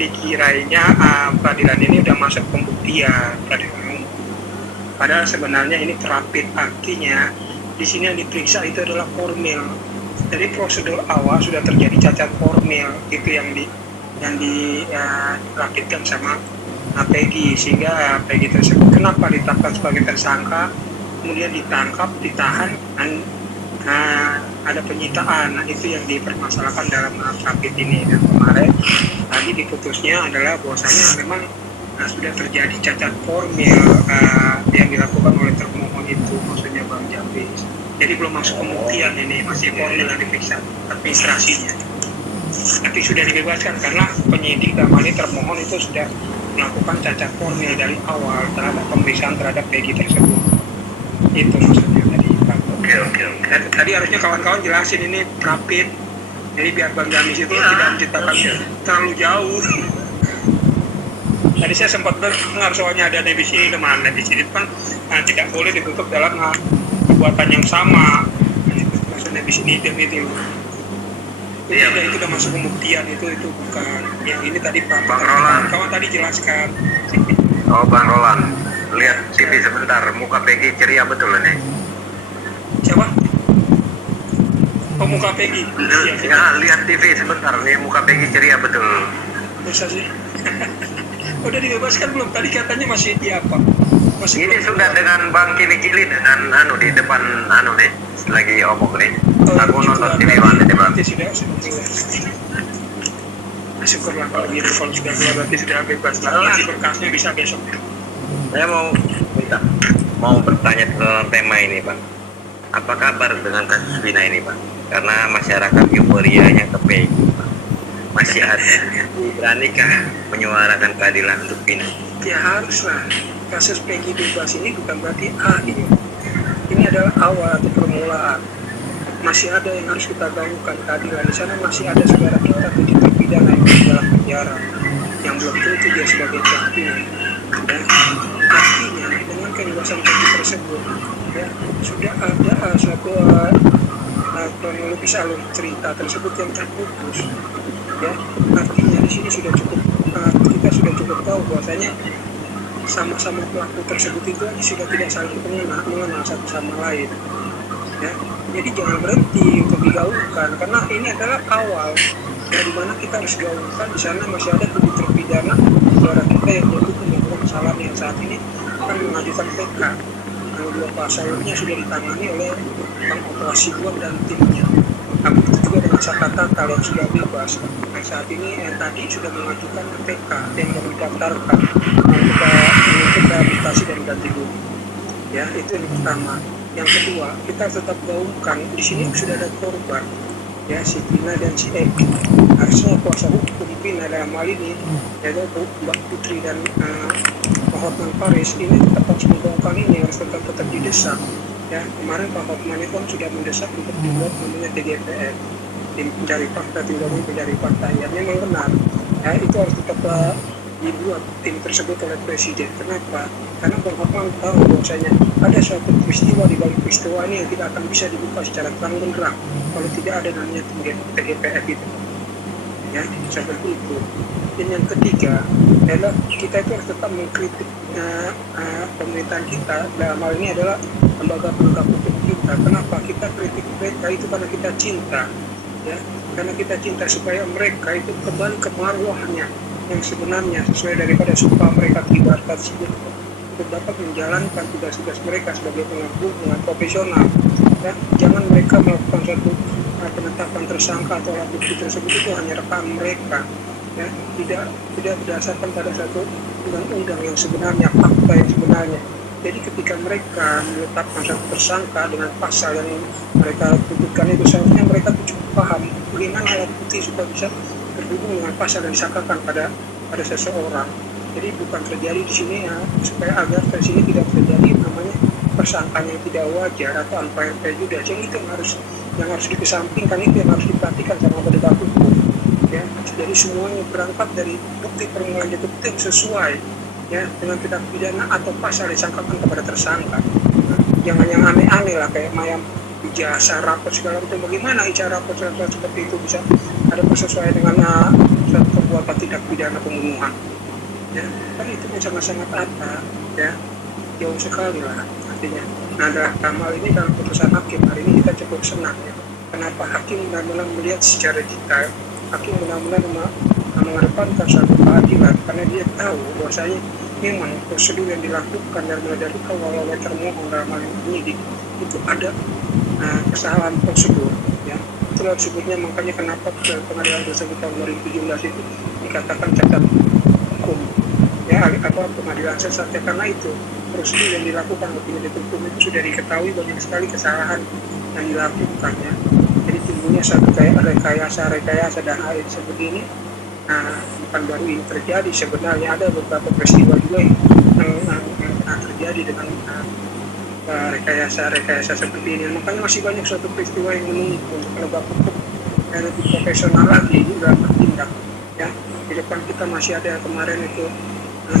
dikirainya peradilan ini udah masuk pembuktian peradilan umum. Padahal sebenarnya ini terapit, artinya di sini yang diperiksa itu adalah formil. Jadi prosedur awal sudah terjadi cacat formil, itu yang dirapitkan sama Peggy, sehingga Peggy tersebut kenapa ditetapkan sebagai tersangka, kemudian ditangkap, ditahan, dan ada penyitaan. Nah, itu yang dipermasalahkan dalam prapit ini. Dan kemarin tadi diputusnya adalah bahwasanya memang sudah terjadi cacat formil yang dilakukan oleh termohon itu, maksudnya Bang Jamis. Jadi belum masuk pembuktian, ini masih formil yang diperiksa administrasinya. Tapi sudah dibebaskan karena penyidik dalam hal ini termohon itu sudah melakukan cacat formil dari awal terhadap pemeriksaan terhadap Peggy tersebut. Itu maksudnya tadi Bang. Oke. Tadi harusnya kawan-kawan jelasin ini prapit. Jadi biar Bang Jamis itu tidak menceritakan terlalu jauh. Tadi saya sempat dengar soalnya ada divisi mana divisi itu kan tidak boleh ditutup dalam perbuatan yang sama. Maksudnya divisi idem itu. Iya. Itu udah masuk pembuktian itu bukan. Yang ini tadi Pak Bang Roland. kawan tadi jelaskan. Oh Bang Roland, lihat TV sebentar, muka Peggy ceria betul ini. Siapa? Muka Peggy. Ya, lihat TV sebentar, nih muka Peggy ceria betul. Bisa sih. Udah dibebaskan belum? Tadi katanya masih di apa? Masih Ini belum. sudah dengan Bang Kili-Kili dengan di depan nih, lagi omong nih. Aku gitu nonton lah, TV One di Bang. berarti sudah keluar. Syukurlah kalau gitu, kalau sudah keluar berarti sudah bebas lah. Nanti berkasnya bisa besok. Saya mau bertanya tentang tema ini, Bang. Apa kabar dengan kasus Vina ini, Bang? Karena masyarakat euforianya ke Peggy, Bang. Masih ada. Beranikah menyuarakan keadilan untuk Vina? Ya haruslah. Kasus Peggy bebas ini bukan berarti akhir. Ini adalah awal atau permulaan. Masih ada yang harus kita gaungkan keadilan. Di sana masih ada saudara kita 7 terpidana yang di dalam penjara yang belum tentu dia sebagai pelakunya. Ya. Artinya dengan kebebasan Peggy tersebut, ya, sudah ada suatu kronologis alur cerita tersebut yang terputus. Ya, artinya di sini sudah cukup kita sudah cukup tahu bahwasanya sama-sama pelaku tersebut itu sudah tidak saling mengenal satu sama lain. Ya, jadi jangan berhenti untuk digaungkan karena ini adalah awal dari mana kita harus gaungkan. Di sana masih ada 7 terpidana saudara kita yang dihukum dengan kesalahan yang saat ini akan mengajukan PK. Yang 2 pasalnya sudah ditangani oleh Bang Operasi Buang dan timnya. Tapi itu juga dengan catatan kalau sudah bebas. Nah, saat ini tadi sudah mengajukan PK yang didaftarkan untuk rehabilitasi dan ganti rugi. Ya, itu yang pertama. Yang kedua, kita tetap gaungkan di sini sudah ada korban, ya, si Vina dan si Eki. Harusnya kuasa hukum Vina dalam hal ini, yaitu Mbak Putri dan Pak Hotman Paris ini tetap harus menggaungkan ini, harus tetap didesak. Ya, kemarin Pak Hotman itu sudah mendesak untuk dibuat namanya TGPF, tim pencari fakta, tim gabungan pencari fakta. Ya, memang benar. Ya, itu harus tetap dibuat tim tersebut oleh Presiden. Kenapa? Karena Bang Hotman tahu bahwasanya ada suatu peristiwa di balik peristiwa ini yang tidak akan bisa dibuka secara terang benderang kalau tidak ada namanya TGPF itu. Ya, seperti itu. Dan yang ketiga adalah kita itu harus tetap mengkritik pemerintahan kita. Dalam hal ini adalah lembaga penegak hukum kita. Kenapa kita kritik mereka itu? Karena kita cinta, ya, karena kita cinta supaya mereka itu kembali ke marwahnya yang sebenarnya sesuai daripada sumpah mereka terlibat tersebut untuk dapat menjalankan tugas-tugas mereka sebagai penegak hukum yang profesional. Ya, jangan mereka melakukan suatu penetapan tersangka atau alat bukti tersebut itu hanya rekam mereka, ya, tidak berdasarkan pada satu undang-undang yang sebenarnya, fakta yang sebenarnya. Jadi ketika mereka menetapkan satu tersangka dengan pasal yang mereka tuntutkan itu, seharusnya mereka cukup paham bagaimana alat bukti supaya bisa terhubung dengan pasal yang disangkakan pada seseorang. Jadi bukan terjadi di sini, ya, supaya agar di sini tidak terjadi namanya persangkaan yang tidak wajar atau unfair prejudice. Yang itu yang harus dikesampingkan, itu yang harus diperhatikan sama penegak hukum. Ya, jadi semuanya berangkat dari bukti permulaan detektif sesuai, ya, dengan tindak pidana atau pasal disangkakan kepada tersangka. Nah, jangan yang aneh-aneh lah kayak mayam ijazah rapor segala macam. Bagaimana ijazah rapor seperti itu bisa ada sesuai dengan suatu perbuatan tindak pidana pembunuhan? Ya, kan itu sangat-sangat apa, ya, jauh sekali lah artinya. Nah, dalam hal ini dalam putusan hakim hari ini kita cukup senang, ya. Kenapa hakim benar-benar melihat secara detail, hakim benar-benar mengedepankan suatu keadilan karena dia tahu bahwasanya memang prosedur yang dilakukan dari awal oleh termohon dalam hal ini itu ada kesalahan prosedur, ya. Itulah sebutnya makanya kenapa pengadilan tersebut tahun 2017 itu dikatakan cacat hukum, ya, atau pengadilan sesat, ya, karena itu prosedur yang dilakukan oleh penyidik hukum itu sudah diketahui banyak sekali kesalahan yang dilakukan, ya. Jadi timbulnya satu kayak rekayasa dan hal seperti ini. Nah, bukan baru ini terjadi, sebenarnya ada beberapa peristiwa juga yang pernah terjadi dengan rekayasa seperti ini. Makanya masih banyak suatu peristiwa yang menunggu untuk penegak hukum yang lebih profesional lagi juga bertindak, ya. Di depan kita masih ada kemarin itu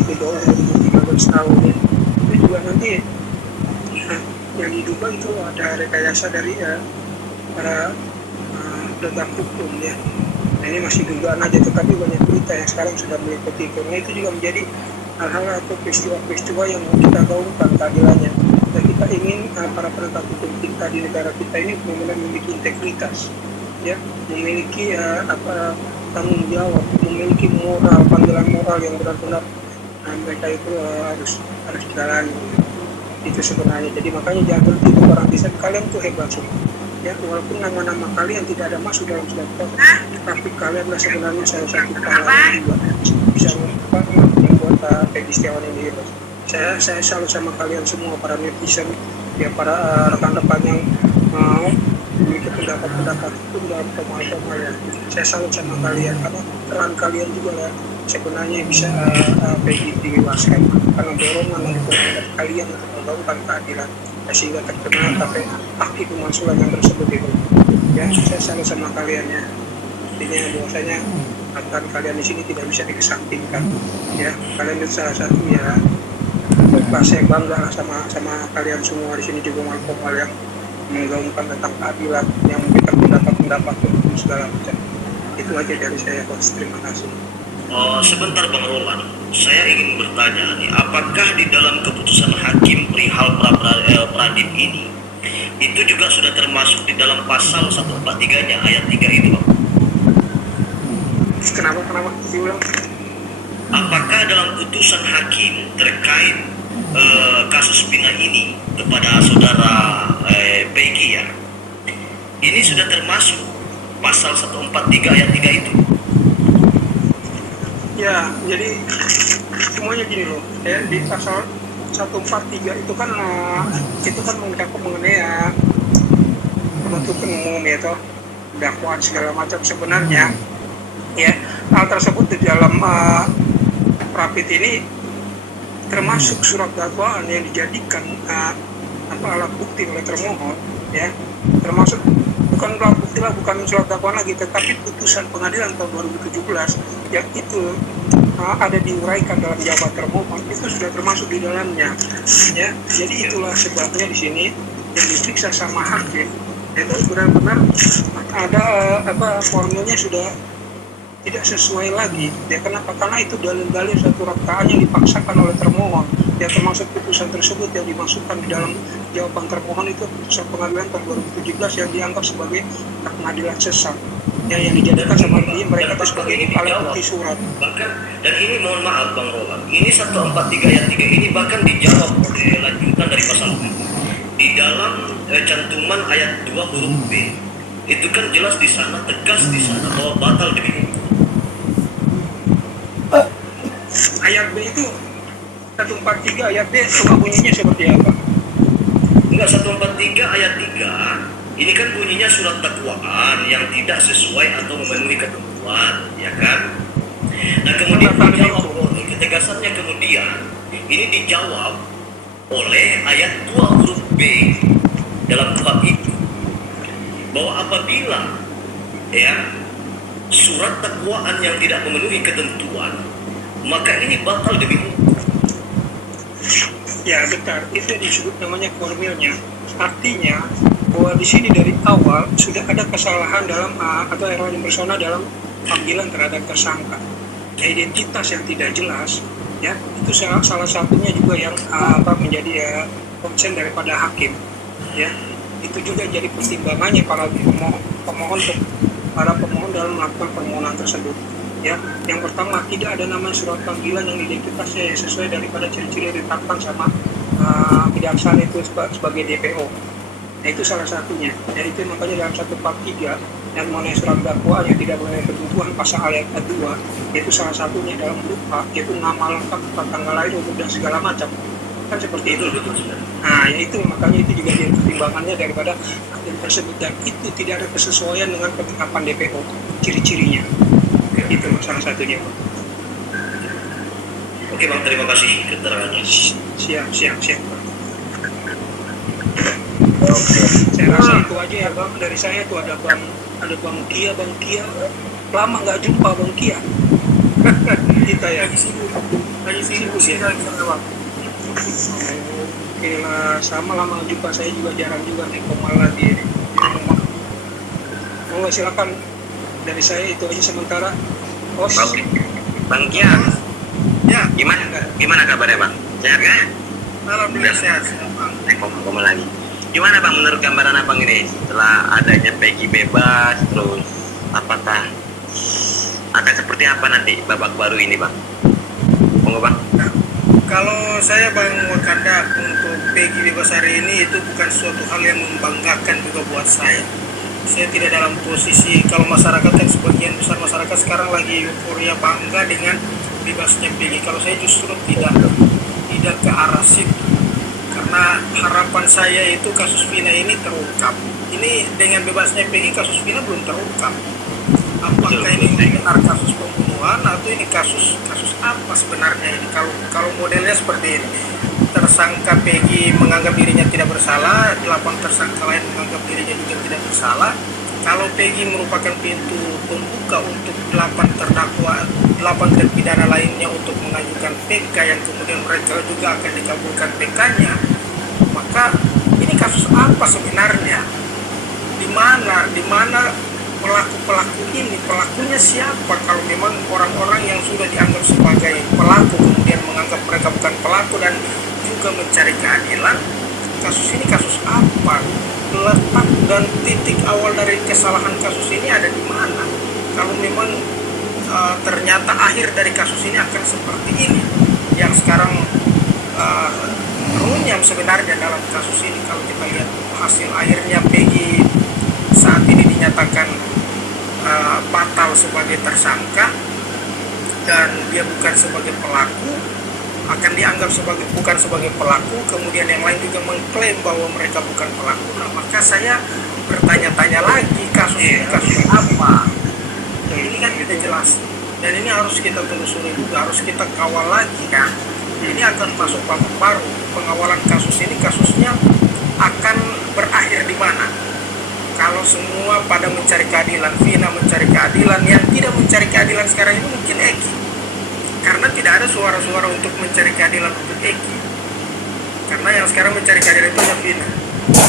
di bawah umur 13 tahun ya. Itu juga nanti yang diduga itu ada rekayasa dari para penegak hukum ya. Nah, ini masih dugaan aja, tetapi banyak berita yang sekarang sudah meliputi. Karena itu juga menjadi hal-hal atau peristiwa-peristiwa yang mau kita gaungkan keadilannya. Dan kita ingin para penegak hukum kita di negara kita ini benar-benar memiliki integritas, ya, memiliki tanggung jawab, memiliki moral, panggilan moral yang benar-benar mereka itu harus jalani. Itu sebenarnya. Jadi makanya jangan berhenti untuk orang bisa. Kalian tuh hebat semua. Ya, walaupun nama-nama kalian tidak ada masuk dalam surat Al-Qur'an, tapi kalianlah sebenarnya salah satu pahlawan juga bisa membuat Peggy Setiawan ini hebat. Saya selalu sama kalian semua, para netizen, ya, para rekan-rekan yang memiliki pendapat-pendapat itu dalam formal-formal ya. Saya selalu sama kalian karena peran kalian juga lah sebenarnya bisa Peggy diluaskan karena dorongan dari kalian untuk membangun keadilan sehingga terkenal sampai hak pemalsuan yang tersebut itu. Ya, saya selalu sama kalian ya. Intinya bahwasanya akan kalian di sini tidak bisa dikesampingkan. Ya, kalian itu salah satu ya. Saya bangga sama kalian semua di sini juga mal yang menggaungkan tentang keadilan, yang memberikan pendapat-pendapat dan segala macam. Itu aja dari saya, Bos. Terima kasih. Sebentar Bang Roland, saya ingin bertanya nih, apakah di dalam keputusan hakim perihal Pradip ini itu juga sudah termasuk di dalam pasal 143-nya ayat 3 itu, Bang? Kenapa? Diulang. Apakah dalam putusan hakim terkait kasus Pina ini kepada saudara Peggy ya, ini sudah termasuk pasal 143 ayat 3 itu? Ya, jadi semuanya gini loh, ya, di pasal 143 itu kan mencakup mengenai penuntut umum ya, toh, dakwaan segala macam sebenarnya. Ya, hal tersebut di dalam Prapit ini termasuk surat dakwaan yang dijadikan alat bukti oleh termohon, ya, termasuk bukan alat bukti lah, bukan surat dakwaan lagi, tetapi putusan pengadilan tahun 2017 yang itu ada diuraikan dalam jawaban termohon itu sudah termasuk di dalamnya, ya. Jadi itulah sebabnya di sini yang diperiksa sama hakim itu benar-benar ada formulnya sudah tidak sesuai lagi. Ya, kenapa? Karena itu dalil-dalil satu rakaat yang dipaksakan oleh termohon. Ya, termasuk putusan tersebut yang dimasukkan di dalam jawaban termohon itu putusan pengadilan tahun 2017 yang dianggap sebagai pengadilan sesat. Ya, yang dijadikan sama mereka itu sebagai alat bukti surat. Bahkan, dan ini mohon maaf Bang Roland, ini 143 ayat 3 ini bahkan dijawab lanjutan dari pasal di dalam cantuman ayat 2 huruf B. Itu kan jelas di sana, tegas di sana bahwa batal demi hukum. Ayat B itu 143 ayat B cuma bunyinya seperti apa? Enggak, 143 ayat 3 ini kan bunyinya surat dakwaan yang tidak sesuai atau memenuhi ketentuan, ya kan? Nah, kemudian dijawab, ketegasannya kemudian ini dijawab oleh ayat 2 huruf B dalam bab itu, bahwa apabila ya surat dakwaan yang tidak memenuhi ketentuan, maka ini batal demi hukum. Ya, betul. Itu disebut namanya formilnya. Artinya bahwa di sini dari awal sudah ada kesalahan dalam atau error persona dalam panggilan terhadap tersangka. Identitas yang tidak jelas, ya, itu salah satunya juga yang menjadi konsen daripada hakim. Ya, itu juga jadi pertimbangannya para pemohon dalam melakukan permohonan tersebut. Ya, yang pertama tidak ada nama surat panggilan yang identitasnya sesuai daripada ciri-ciri yang ditetapkan sama kejaksaan itu sebagai DPO. Nah, itu salah satunya. Dan itu makanya dalam 143 yang mengenai surat dakwaan yang tidak mengenai ketentuan pasal ayat 2, itu salah satunya dalam lupa, yaitu nama lengkap, tanggal lahir, umur dan segala macam. Kan seperti itu. Nah, itu makanya itu juga jadi pertimbangannya daripada hakim tersebut, dan itu tidak ada kesesuaian dengan penetapan DPO, ciri-cirinya. Itu salah satunya. Oke Bang, terima kasih keterangannya. Siap. Oke. Saya rasa itu aja ya Bang, dari saya tuh ada Bang Kia, lama nggak jumpa Bang Kia. Kita ya. Oke lah, sama lama juga saya juga jarang juga naik Komala di rumah. Oh silakan, dari saya itu aja sementara. Bos. Oke. Bang Kian, Ya, gimana kabarnya Bang? Sehat kan? alhamdulillah sehat. Ngomong lagi. Gimana Bang menurut gambaran Abang ini setelah adanya Peggy bebas, terus apakah akan seperti apa nanti babak baru ini Bang? Monggo Bang. Kalau saya Bang Wakanda, untuk Peggy bebas hari ini itu bukan suatu hal yang membanggakan juga buat saya. Saya tidak dalam posisi, kalau masyarakat yang sebagian besar masyarakat sekarang lagi euforia bangga dengan bebasnya Peggy. Kalau saya justru tidak ke arah situ. Karena harapan saya itu kasus Vina ini terungkap. Ini dengan bebasnya Peggy, kasus Vina belum terungkap. Apakah ini benar kasus pembunuhan atau ini kasus apa sebenarnya ini? Kalau modelnya seperti ini, tersangka Peggy menganggap dirinya tidak bersalah, 8 tersangka lain menganggap dirinya juga tidak bersalah. Kalau Peggy merupakan pintu pembuka untuk 8 terdakwa, 8 terpidana lainnya untuk mengajukan PK yang kemudian mereka juga akan dikabulkan PK-nya, maka ini kasus apa sebenarnya? Di mana pelaku-pelaku ini, pelakunya siapa? Kalau memang orang-orang yang sudah dianggap sebagai pelaku kemudian menganggap mereka bukan pelaku dan juga mencari keadilan, kasus ini kasus apa? Letak dan titik awal dari kesalahan kasus ini ada di mana? Kalau memang ternyata akhir dari kasus ini akan seperti ini, yang sekarang runyam sebenarnya dalam kasus ini. Kalau kita lihat hasil akhirnya Peggy saat ini dinyatakan batal sebagai tersangka dan dia bukan sebagai pelaku, akan dianggap bukan sebagai pelaku, kemudian yang lain juga mengklaim bahwa mereka bukan pelaku. Nah, maka saya bertanya-tanya lagi, kasus ini kasus apa? Ini kan tidak jelas dan ini harus kita telusuri juga, harus kita kawal lagi kan. Ini akan masuk babak baru pengawalan kasus ini, kasusnya akan berakhir di mana? Kalau semua pada mencari keadilan, Vina mencari keadilan, yang tidak mencari keadilan sekarang ini mungkin Eki, karena tidak ada suara-suara untuk mencari keadilan untuk Eki, karena yang sekarang mencari keadilan itu hanya Vina.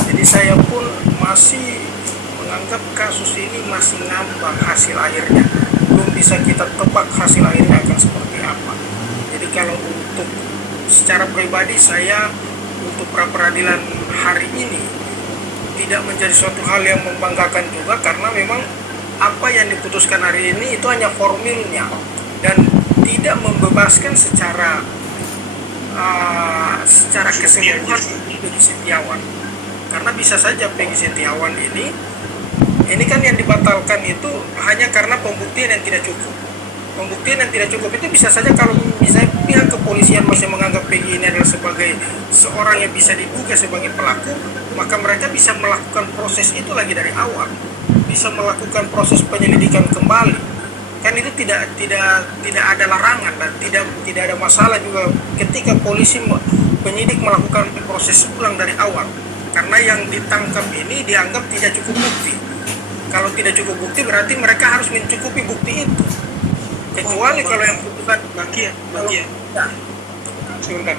Jadi saya pun masih menganggap kasus ini masih ngambang hasil akhirnya, belum bisa kita tebak hasil akhirnya akan seperti apa. Jadi kalau untuk secara pribadi saya untuk pra peradilan hari ini tidak menjadi suatu hal yang membanggakan juga, karena memang apa yang diputuskan hari ini itu hanya formilnya dan tidak membebaskan secara keseluruhan Peggy Setiawan. Karena bisa saja Peggy Setiawan ini kan yang dibatalkan itu hanya karena pembuktian yang tidak cukup. Pembuktian yang tidak cukup itu bisa saja kalau misalnya pihak kepolisian masih menganggap Peggy ini adalah sebagai seorang yang bisa diduga sebagai pelaku, maka mereka bisa melakukan proses itu lagi dari awal, bisa melakukan proses penyelidikan kembali. Kan itu tidak ada larangan dan tidak ada masalah juga ketika polisi penyidik melakukan proses ulang dari awal, karena yang ditangkap ini dianggap tidak cukup bukti. Kalau tidak cukup bukti berarti mereka harus mencukupi bukti itu. Kecuali kalau yang bukan Bang Kian. Sebentar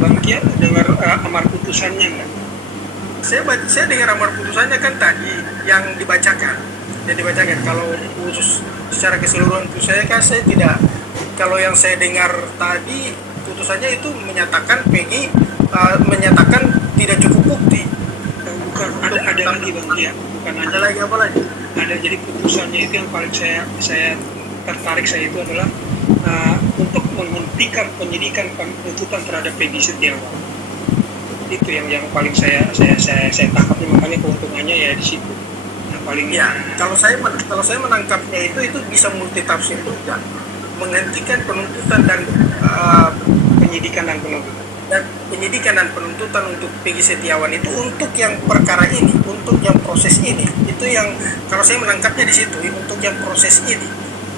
Bang Kian dengar amar putusannya enggak? saya dengar amar putusannya kan tadi yang dibacakan. Kalau khusus secara keseluruhan itu saya tidak. Kalau yang saya dengar tadi putusannya itu menyatakan Peggy menyatakan tidak cukup bukti. Bukan, ada lagi Bang Kian. Bukan Ada lagi apa lagi? Ada, jadi putusannya itu yang paling saya tertarik itu adalah untuk menghentikan penyidikan penuntutan terhadap Peggy Setiawan. Itu yang paling saya tangkap, makanya keuntungannya ya di situ. Yang paling kalau saya menangkapnya itu bisa multitafsir juga. Menghentikan penuntutan dan penyidikan dan penuntutan. Dan penyidikan dan penuntutan untuk Peggy Setiawan itu untuk yang perkara ini, untuk yang proses ini. Itu yang kalau saya menangkapnya di situ, untuk yang proses ini.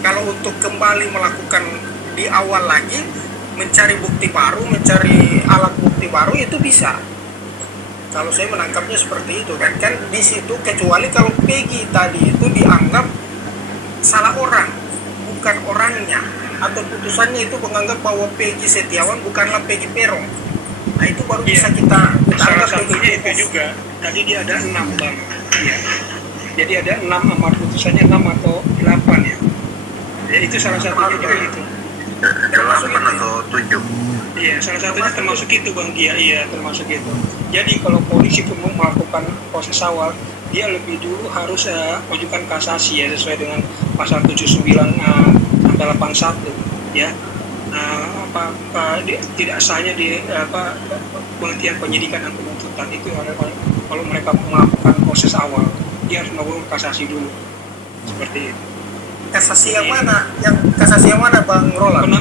Kalau untuk kembali melakukan di awal lagi, mencari bukti baru, mencari alat bukti baru, itu bisa. Kalau saya menangkapnya seperti itu kan di situ, kecuali kalau Peggy tadi itu dianggap salah orang, bukan orangnya. atau putusannya itu menganggap bahwa Peggy Setiawan bukanlah Peggy Peron. Nah itu baru bisa Iya. kita Salah anggap satunya Peggy itu Peron. juga. Tadi dia ada 6 bang. Iya. Jadi ada 6 amar putusannya 6 atau 8 ya. Ya itu salah satunya juga itu. Termasuk 8 itu. atau 7. Iya, salah satunya termasuk itu bang Gia. Iya, termasuk itu. Jadi kalau polisi pun mau melakukan proses awal, dia lebih dulu harus ajukan kasasi ya sesuai dengan pasal 79 angka 81 ya. Tidak sahnya di penghentian penyidikan dan penuntutan itu kalau mereka melakukan proses awal, dia harus melakukan kasasi dulu seperti itu. Kasasi yang mana? Yang kasasi yang mana Bang Roland? Karena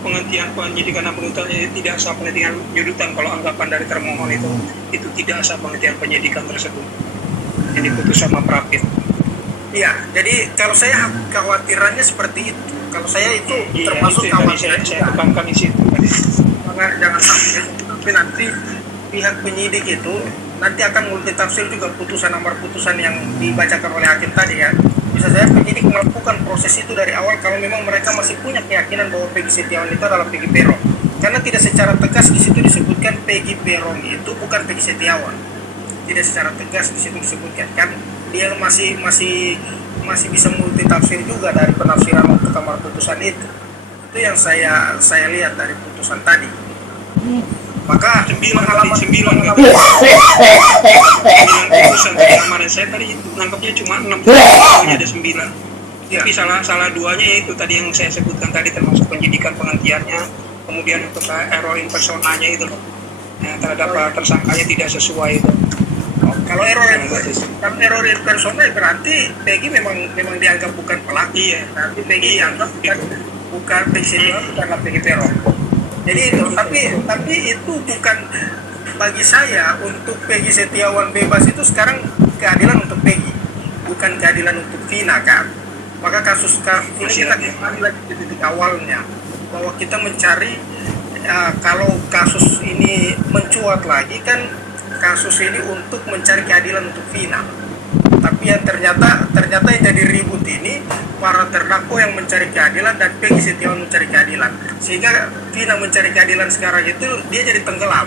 penghentian penyidikan dan penuntutan tidak sah penghentian penuntutan kalau anggapan dari termohon itu tidak sah penghentian penyidikan tersebut. Jadi putus sama Prapit. Iya, jadi kalau saya kekhawatirannya seperti itu. Kalau saya itu Iya, termasuk itu yang tadi kekhawatiran saya tekankan di situ tadi. jangan sampai tapi nanti pihak penyidik itu nanti akan multitafsir juga putusan amar putusan yang dibacakan oleh hakim tadi ya. Bisa saya penyidik melakukan proses itu dari awal kalau memang mereka masih punya keyakinan bahwa Peggy Setiawan itu adalah Peggy Peron. Karena tidak secara tegas di situ disebutkan Peggy Peron itu bukan Peggy Setiawan. Tidak secara tegas di situ disebutkan kan dia masih bisa multitafsir juga dari penafsiran untuk amar putusan itu. Itu yang saya lihat dari putusan tadi. Maka 9 pengalaman putusan tadi kemarin saya tadi nangkapnya cuma 6, ada 9. Ya. Tapi salah duanya itu tadi yang saya sebutkan tadi termasuk penyidikan penghentiannya, kemudian untuk eroin personanya itu loh. Ya, terhadap tersangkanya tidak sesuai itu. kalau error personal berarti Peggy memang dianggap bukan pelaku. Iya. Berarti Peggy dianggap bukan Peggy Setiawan, bukanlah Peggy Peron. Jadi itu tapi itu bukan bagi saya untuk Peggy Setiawan bebas itu sekarang keadilan untuk Peggy, bukan keadilan untuk Vina kan. Maka kasus ini kita kembali lagi ke titik awalnya bahwa kita mencari kalau kasus ini mencuat lagi kan kasus ini untuk mencari keadilan untuk Vina. Tapi yang ternyata yang jadi ribut ini para terdakwa yang mencari keadilan dan Peggy Setiawan mencari keadilan. Sehingga Vina mencari keadilan sekarang itu dia jadi tenggelam.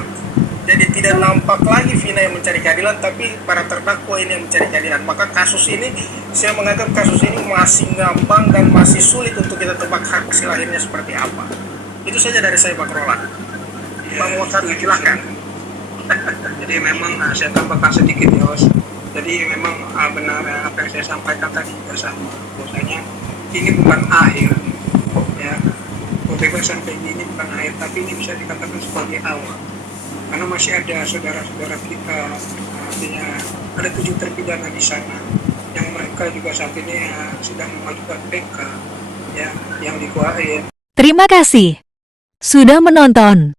Jadi tidak nampak lagi Vina yang mencari keadilan tapi para terdakwa ini yang mencari keadilan. Maka kasus ini saya menganggap kasus ini masih ngambang dan masih sulit untuk kita tebak hasil akhirnya seperti apa. Itu saja dari saya Bang Roland. Bang Wasan silakan. Jadi memang saya tambahkan sedikit ya Os. Jadi memang benar apa yang saya sampaikan tadi bersama bahwasanya ini bukan akhir ya, pembebasan Peggy ini bukan akhir tapi ini bisa dikatakan sebagai awal karena masih ada saudara-saudara kita artinya ada 7 terpidana di sana yang mereka juga saat ini sedang mengajukan PK ya yang dikuasai. Terima kasih sudah menonton.